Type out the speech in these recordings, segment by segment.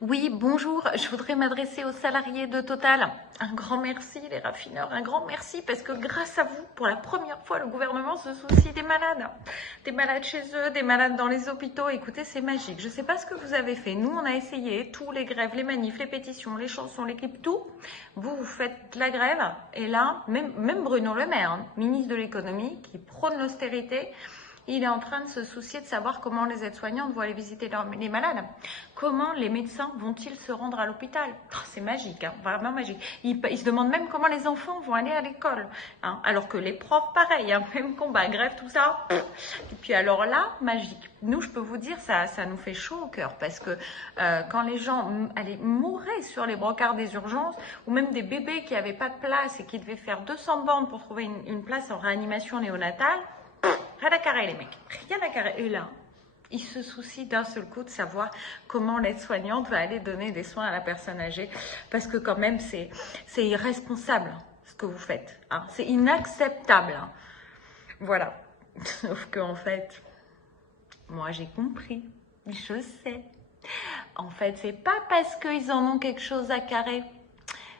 Oui, bonjour, je voudrais m'adresser aux salariés de Total. Un grand merci, les raffineurs, un grand merci parce que grâce à vous, pour la première fois, le gouvernement se soucie des malades. Des malades chez eux, des malades dans les hôpitaux. Écoutez, c'est magique. Je ne sais pas ce que vous avez fait. Nous, on a essayé tous les grèves, les manifs, les pétitions, les chansons, les clips, tout. Vous faites la grève. Et là, même Bruno Le Maire, ministre de l'économie, qui prône l'austérité, il est en train de se soucier de savoir comment les aides-soignantes vont aller visiter les malades. Comment les médecins vont-ils se rendre à l'hôpital? C'est magique, vraiment magique. Il se demande même comment les enfants vont aller à l'école. Alors que les profs, pareil, même combat, grève, tout ça. Et puis alors là, magique. Nous, je peux vous dire, ça nous fait chaud au cœur parce que quand les gens mouraient sur les brancards des urgences ou même des bébés qui n'avaient pas de place et qui devaient faire 200 bornes pour trouver une place en réanimation néonatale, rien à carrer les mecs, rien à carrer. Et là, ils se soucient d'un seul coup de savoir comment l'aide-soignante va aller donner des soins à la personne âgée. Parce que quand même, c'est irresponsable ce que vous faites. C'est inacceptable. Voilà. Sauf qu'en fait, moi j'ai compris. Je sais. En fait, c'est pas parce qu'ils en ont quelque chose à carrer.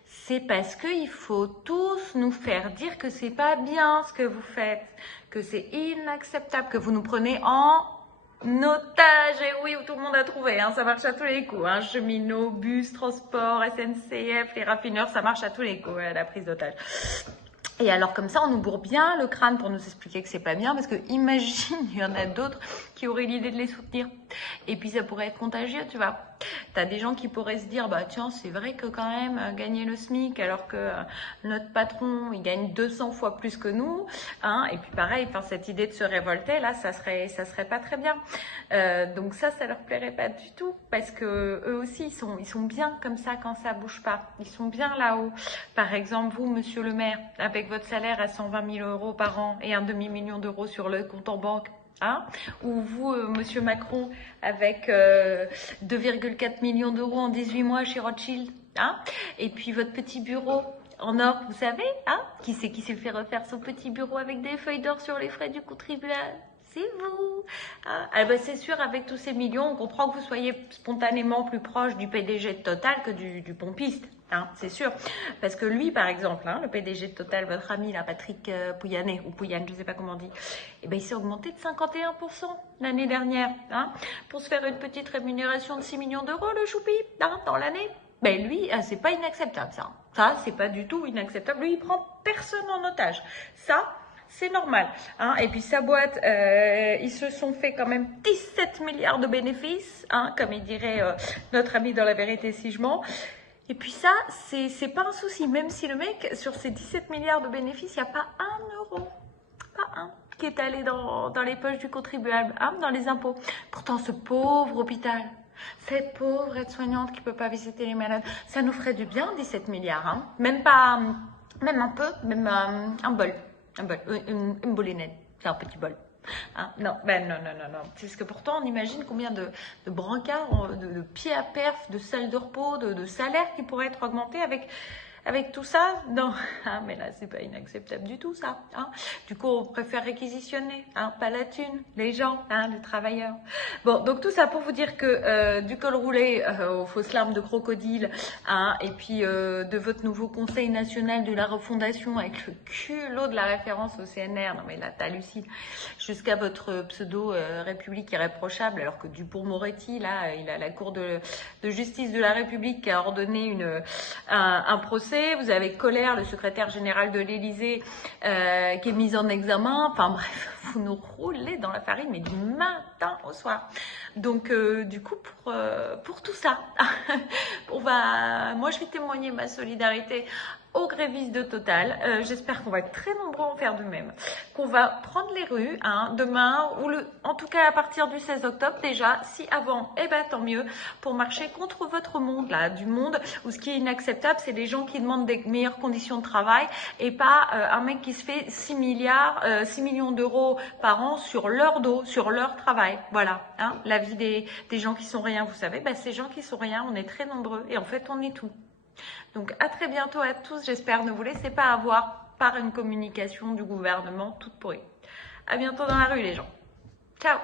C'est parce qu'il faut tous nous faire dire que c'est pas bien ce que vous faites, que c'est inacceptable, que vous nous prenez en otage. Et oui, tout le monde a trouvé, ça marche à tous les coups. Cheminots, bus, transport, SNCF, les raffineurs, ça marche à tous les coups, la prise d'otage. Et alors comme ça, on nous bourre bien le crâne pour nous expliquer que c'est pas bien, parce que imagine, il y en a d'autres qui auraient l'idée de les soutenir. Et puis ça pourrait être contagieux, tu vois. T'as des gens qui pourraient se dire, bah tiens, c'est vrai que quand même, gagner le SMIC, alors que notre patron, il gagne 200 fois plus que nous, et puis pareil, cette idée de se révolter, là, ça serait pas très bien. Donc ça leur plairait pas du tout, parce que eux aussi, ils sont bien comme ça quand ça bouge pas. Ils sont bien là-haut. Par exemple, vous, monsieur le maire, avec votre salaire à 120 000 euros par an et un demi-million d'euros sur le compte en banque, ou vous, monsieur Macron, avec 2,4 millions d'euros en 18 mois chez Rothschild, et puis votre petit bureau en or, vous savez, qui c'est qui s'est fait refaire son petit bureau avec des feuilles d'or sur les frais du contribuable? C'est vous. C'est sûr, avec tous ces millions, on comprend que vous soyez spontanément plus proche du PDG de Total que du pompiste. C'est sûr. Parce que lui, par exemple, le PDG de Total, votre ami, là, Patrick Pouyanné, ou Pouyanné, je ne sais pas comment on dit, il s'est augmenté de 51% l'année dernière, pour se faire une petite rémunération de 6 millions d'euros, le choupi, dans l'année. Lui, c'est pas inacceptable, ça. Ça, c'est pas du tout inacceptable. Lui, il prend personne en otage. Ça, c'est normal. Et puis sa boîte, ils se sont fait quand même 17 milliards de bénéfices, comme il dirait notre ami dans La Vérité si je mens. Et puis ça, c'est pas un souci. Même si le mec, sur ses 17 milliards de bénéfices, il n'y a pas un euro, pas un, qui est allé dans les poches du contribuable, dans les impôts. Pourtant, ce pauvre hôpital, cette pauvre aide-soignante qui ne peut pas visiter les malades, ça nous ferait du bien, 17 milliards. Même pas, même un peu, même un bol. Une bolinette, c'est un petit bol. Non. C'est parce que pourtant, on imagine combien de brancards, de pieds à perf, de salles de repos, de salaires qui pourraient être augmentés avec tout ça. Non, mais là, c'est pas inacceptable du tout, ça. Du coup, on préfère réquisitionner, pas la thune, les gens, les travailleurs. Bon, donc tout ça pour vous dire que du col roulé aux fausses larmes de crocodile, et puis de votre nouveau Conseil national de la refondation avec le culot de la référence au CNR, non mais là, t'hallucines, jusqu'à votre pseudo République irréprochable, alors que Dupond-Moretti, là, il a la Cour de justice de la République qui a ordonné un procès. Vous avez Colère, le secrétaire général de l'Élysée, qui est mis en examen. Enfin bref, vous nous roulez dans la farine, mais du matin au soir. Donc du coup, pour tout ça, moi je vais témoigner ma solidarité aux grévistes de Total. J'espère qu'on va être très nombreux à en faire de même. Qu'on va prendre les rues demain, en tout cas à partir du 16 octobre déjà. Si avant, tant mieux, pour marcher contre votre monde, là, du monde où ce qui est inacceptable, c'est les gens qui demandent des meilleures conditions de travail et pas un mec qui se fait 6 millions d'euros par an sur leur dos, sur leur travail. Voilà, la vie des gens qui sont rien, vous savez, ces gens qui sont rien, on est très nombreux et en fait, on est tout. Donc à très bientôt à tous, j'espère. Ne vous laissez pas avoir par une communication du gouvernement toute pourrie. À bientôt dans la rue les gens. Ciao.